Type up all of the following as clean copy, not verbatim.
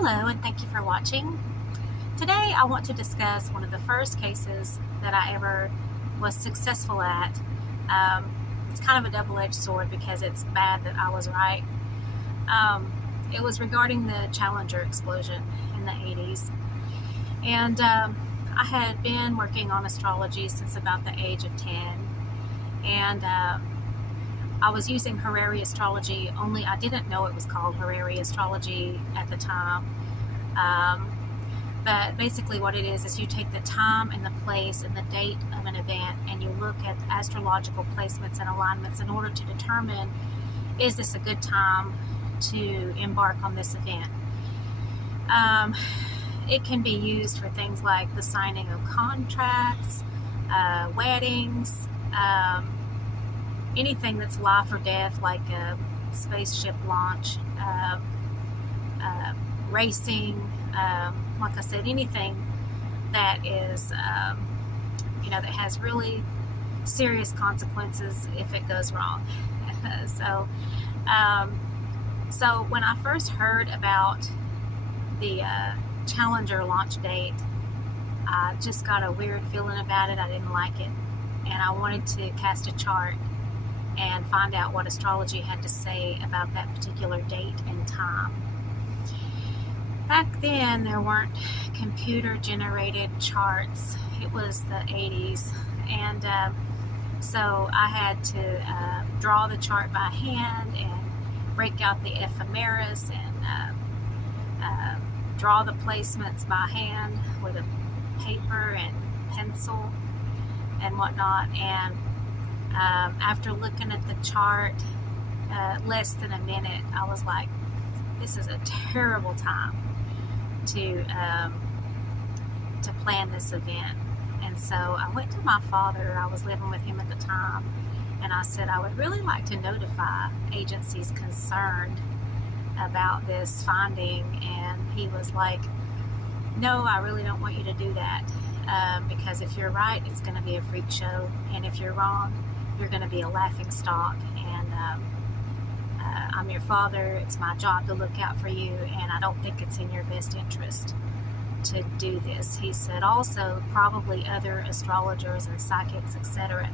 Hello, and thank you for watching. Today I want to discuss one of the first cases that I ever was successful at. It's kind of a double-edged sword because it's bad that I was right. It was regarding the Challenger explosion in the 80s. And I had been working on astrology since about the age of 10. And I was using horary astrology, only I didn't know it was called horary astrology at the time. But basically what it is you take the time and the place and the date of an event and you look at astrological placements and alignments in order to determine, is this a good time to embark on this event? It can be used for things like the signing of contracts, weddings, anything that's life or death, like a spaceship launch, racing, like I said, anything that is, that has really serious consequences if it goes wrong. So when I first heard about the Challenger launch date, I just got a weird feeling about it. I didn't like it, and I wanted to cast a chart and find out what astrology had to say about that particular date and time. Back then, there weren't computer-generated charts. It was the 80s, and so I had to draw the chart by hand and break out the ephemeris and draw the placements by hand with a paper and pencil and whatnot. And after looking at the chart less than a minute, I was like, this is a terrible time to plan this event. And so I went to my father. I was living with him at the time, and I said I would really like to notify agencies concerned about this finding. And he was like, no, I really don't want you to do that, because if you're right, it's going to be a freak show, and if you're wrong, you're going to be a laughing stock, and I'm your father. It's my job to look out for you, and I don't think it's in your best interest to do this. He said also probably other astrologers and psychics, etc.,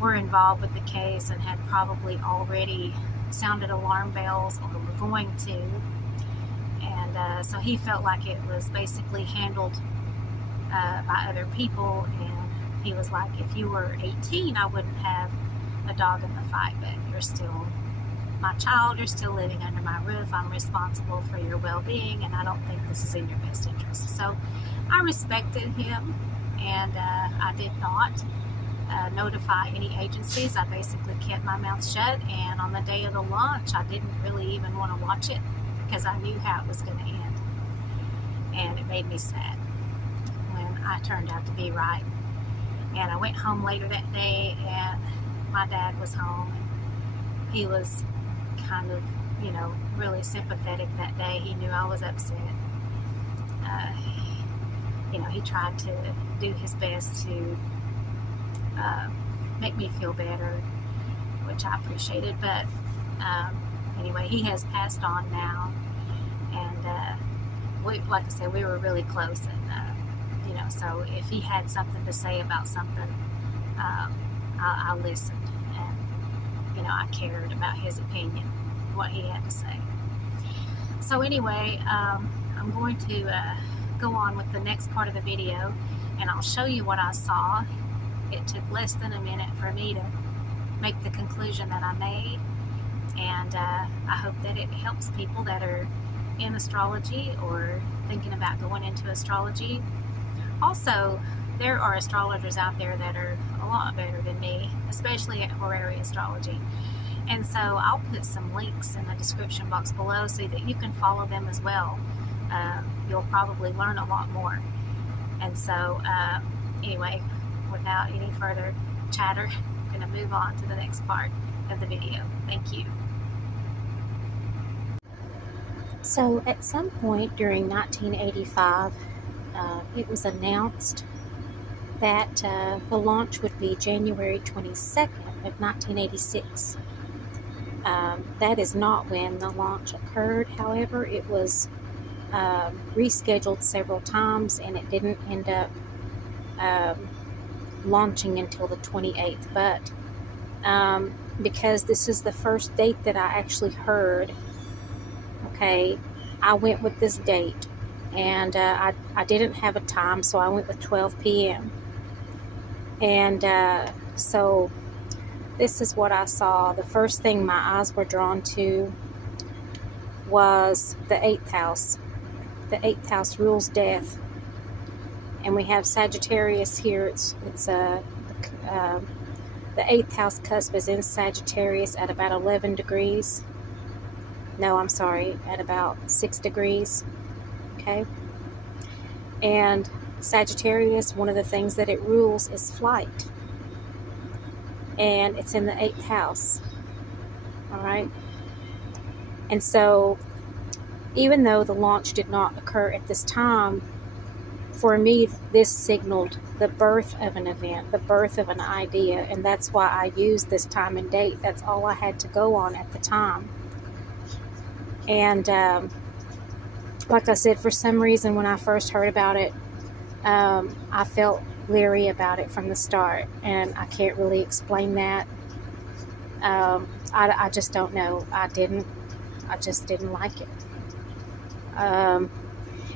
were involved with the case and had probably already sounded alarm bells or were going to, and so he felt like it was basically handled by other people. And he was like, if you were 18, I wouldn't have a dog in the fight, but you're still my child, you're still living under my roof, I'm responsible for your well-being, and I don't think this is in your best interest. So I respected him, and I did not notify any agencies. I basically kept my mouth shut, and on the day of the launch, I didn't really even want to watch it because I knew how it was going to end, and it made me sad when I turned out to be right. And I went home later that day, and my dad was home, and he was kind of, really sympathetic that day. He knew I was upset. He tried to do his best to make me feel better, which I appreciated. But anyway, he has passed on now, and like I said, we were really close, and so if he had something to say about something, I listened, and I cared about his opinion, what he had to say. So anyway, I'm going to go on with the next part of the video, and I'll show you what I saw. It took less than a minute for me to make the conclusion that I made, and I hope that it helps people that are in astrology or thinking about going into astrology. Also, there are astrologers out there that are a lot better than me, especially at horary astrology. And so I'll put some links in the description box below so that you can follow them as well. You'll probably learn a lot more. And so anyway, without any further chatter, I'm going to move on to the next part of the video. Thank you. So at some point during 1985, it was announced that the launch would be January 22nd of 1986. That is not when the launch occurred. However, it was rescheduled several times, and it didn't end up launching until the 28th. But because this is the first date that I actually heard, okay, I went with this date, and I didn't have a time, so I went with 12 p.m. And so this is what I saw. The first thing my eyes were drawn to was the 8th house. The 8th house rules death, and we have Sagittarius here. It's the 8th house cusp is in Sagittarius at about 11 degrees. No, I'm sorry, at about 6 degrees. Okay, and Sagittarius, one of the things that it rules is flight, and it's in the 8th house. All right, and so even though the launch did not occur at this time, for me, this signaled the birth of an event, the birth of an idea, and that's why I used this time and date. That's all I had to go on at the time. And like I said, for some reason, when I first heard about it, I felt leery about it from the start, and I can't really explain that. I just don't know. I just didn't like it.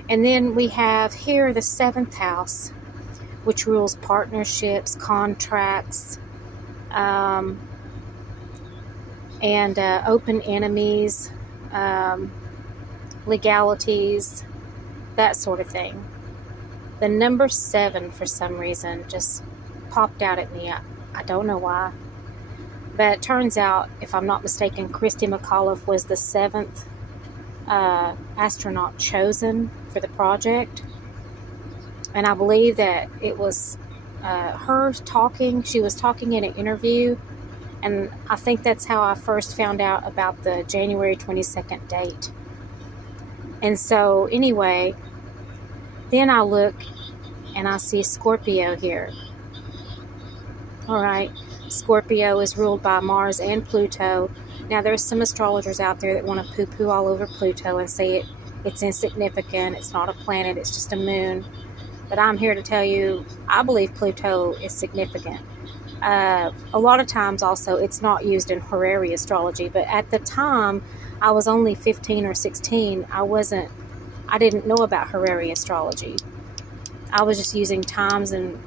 And then we have here the 7th house, which rules partnerships, contracts, and open enemies, legalities, that sort of thing. The number 7, for some reason, just popped out at me. I don't know why. But it turns out, if I'm not mistaken, Kirsty Macintosh was the 7th astronaut chosen for the project, and I believe that it was her talking. She was talking in an interview, and I think that's how I first found out about the January 22nd date. And so anyway, then I look and I see Scorpio here. All right, Scorpio is ruled by Mars and Pluto. Now, there's some astrologers out there that want to poo-poo all over Pluto and say it's insignificant, it's not a planet, it's just a moon. But I'm here to tell you, I believe Pluto is significant. A lot of times also, it's not used in horary astrology, but at the time, I was only 15 or 16. I didn't know about horary astrology. I was just using times and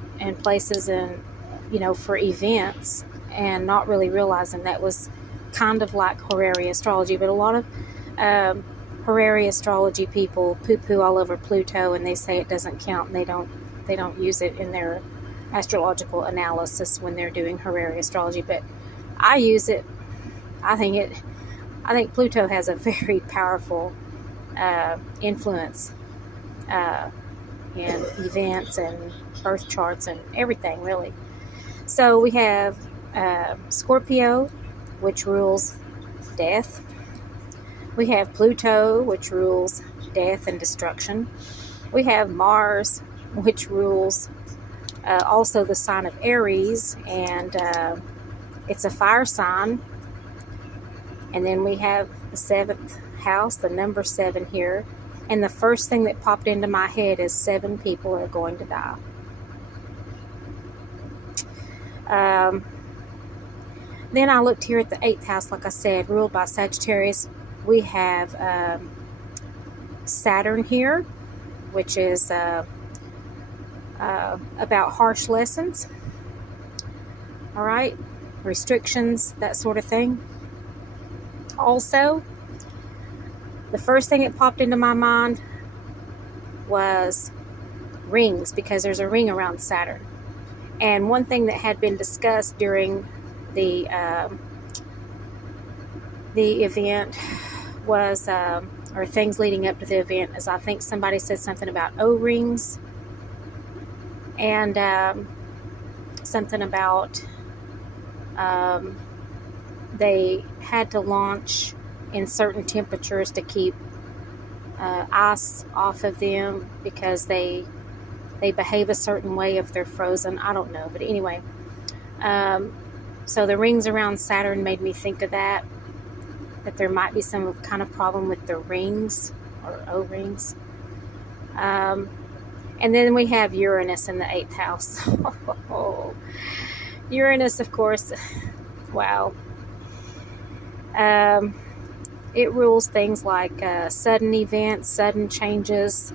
places and, for events, and not really realizing that was kind of like horary astrology. But a lot of horary astrology people poo-poo all over Pluto, and they say it doesn't count, and they don't use it in their astrological analysis when they're doing horary astrology. But I use it. I think Pluto has a very powerful influence in events and birth charts and everything, really. So we have Scorpio, which rules death. We have Pluto, which rules death and destruction. We have Mars, which rules also the sign of Aries, and it's a fire sign. And then we have the 7th house, the number 7 here. And the first thing that popped into my head is 7 people are going to die. Then I looked here at the 8th house, like I said, ruled by Sagittarius. We have Saturn here, which is about harsh lessons. All right, restrictions, that sort of thing. Also, the first thing that popped into my mind was rings, because there's a ring around Saturn. And one thing that had been discussed during the event was, or things leading up to the event, is I think somebody said something about O-rings, and something about they had to launch in certain temperatures to keep ice off of them, because they behave a certain way if they're frozen. I don't know, but anyway, so the rings around Saturn made me think of that there might be some kind of problem with the rings or O-rings. And then we have Uranus in the 8th house. Uranus, of course, wow. It rules things like sudden events, sudden changes,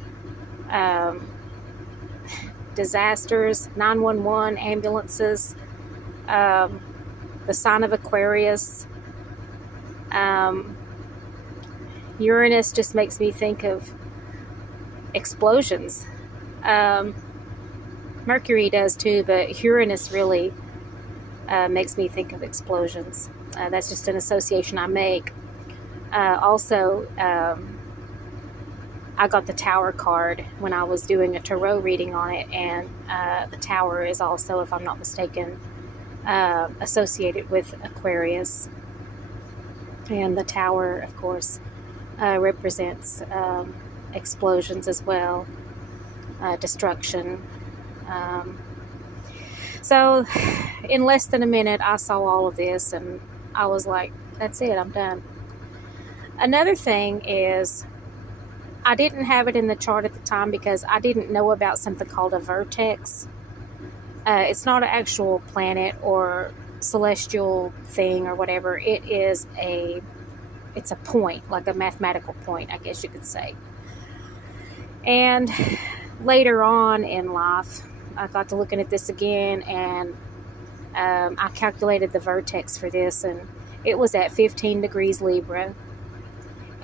disasters, 911, ambulances, the sign of Aquarius. Uranus just makes me think of explosions. Mercury does too, but Uranus really makes me think of explosions. That's just an association I make. Also, I got the Tower card when I was doing a tarot reading on it, and the Tower is also, if I'm not mistaken, associated with Aquarius. And the Tower, of course, represents explosions as well, destruction. So in less than a minute, I saw all of this, and I was like, that's it, I'm done. Another thing is, I didn't have it in the chart at the time because I didn't know about something called a vertex. It's not an actual planet or celestial thing or whatever. It's a point, like a mathematical point, I guess you could say. And later on in life, I got to looking at this again, and I calculated the vertex for this, and it was at 15 degrees Libra.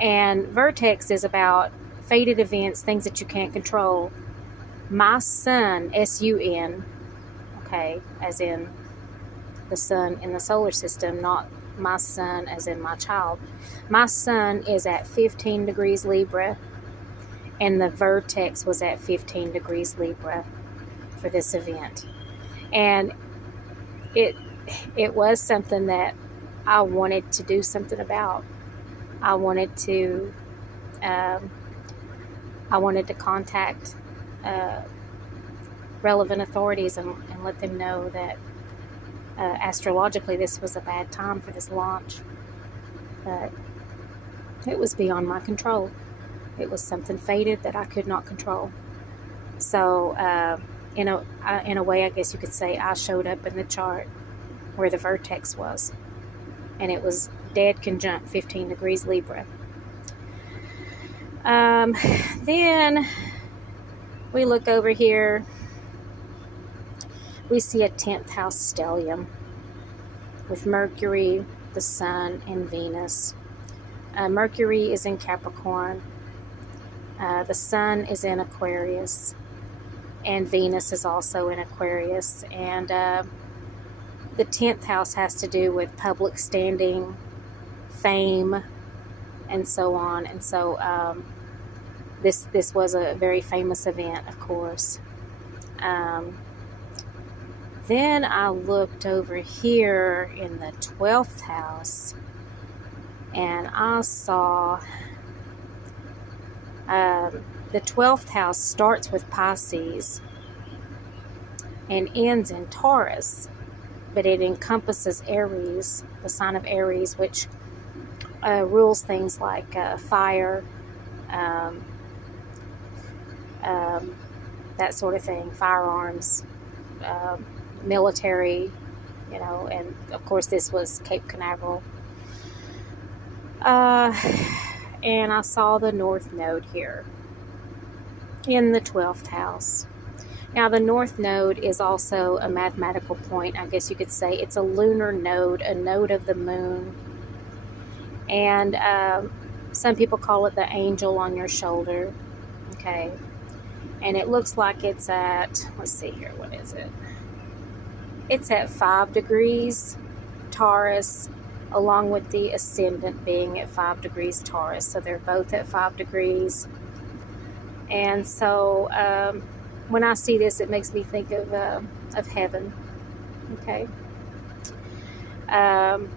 And vertex is about fated events, things that you can't control. My sun, S-U-N, okay, as in the sun in the solar system, not my son as in my child. My sun is at 15 degrees Libra, and the vertex was at 15 degrees Libra for this event. And it was something that I wanted to do something about. I wanted to contact relevant authorities and let them know that astrologically this was a bad time for this launch. But it was beyond my control. It was something fated that I could not control. So in a way, I guess you could say I showed up in the chart where the vertex was, and it was dead conjunct 15 degrees Libra. Then we look over here, we see a 10th house stellium with Mercury, the Sun, and Venus. Mercury is in Capricorn, the Sun is in Aquarius, and Venus is also in Aquarius. And the 10th house has to do with public standing, fame, and so on. And so this was a very famous event, of course. Then I looked over here in the 12th house, and I saw the 12th house starts with Pisces and ends in Taurus, but it encompasses Aries, the sign of Aries, which rules things like fire, that sort of thing, firearms, military, and of course this was Cape Canaveral. And I saw the North Node here in the 12th house. Now the North Node is also a mathematical point, I guess you could say. It's a lunar node, a node of the moon. And some people call it the angel on your shoulder. Okay. And it looks like it's at, let's see here, what is it? It's at 5 degrees Taurus, along with the ascendant being at 5 degrees Taurus. So they're both at 5 degrees. And so when I see this, it makes me think of heaven. Okay. And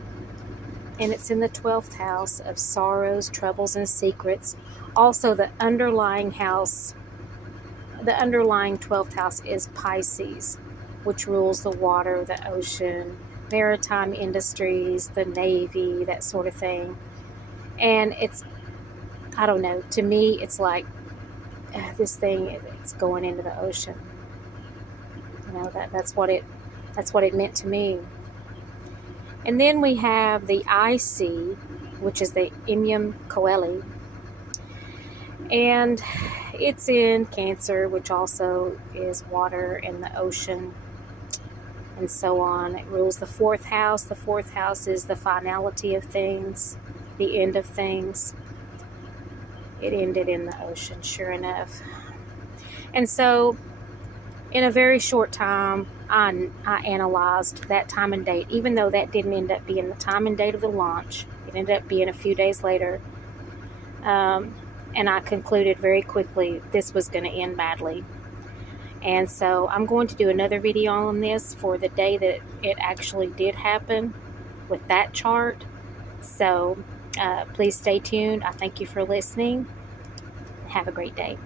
it's in the 12th house of sorrows, troubles, and secrets. Also, the underlying 12th house is Pisces, which rules the water, the ocean, maritime industries, the Navy, that sort of thing. And I don't know. To me, it's like this thing, it's going into the ocean. You know, that's what it meant to me. And then we have the IC, which is the Imum Coeli. And it's in Cancer, which also is water and the ocean and so on. It rules the fourth house. The fourth house is the finality of things, the end of things. It ended in the ocean, sure enough. And so, in a very short time, I analyzed that time and date, even though that didn't end up being the time and date of the launch. It ended up being a few days later. And I concluded very quickly this was going to end badly. And so I'm going to do another video on this for the day that it actually did happen with that chart. So please stay tuned. I thank you for listening. Have a great day.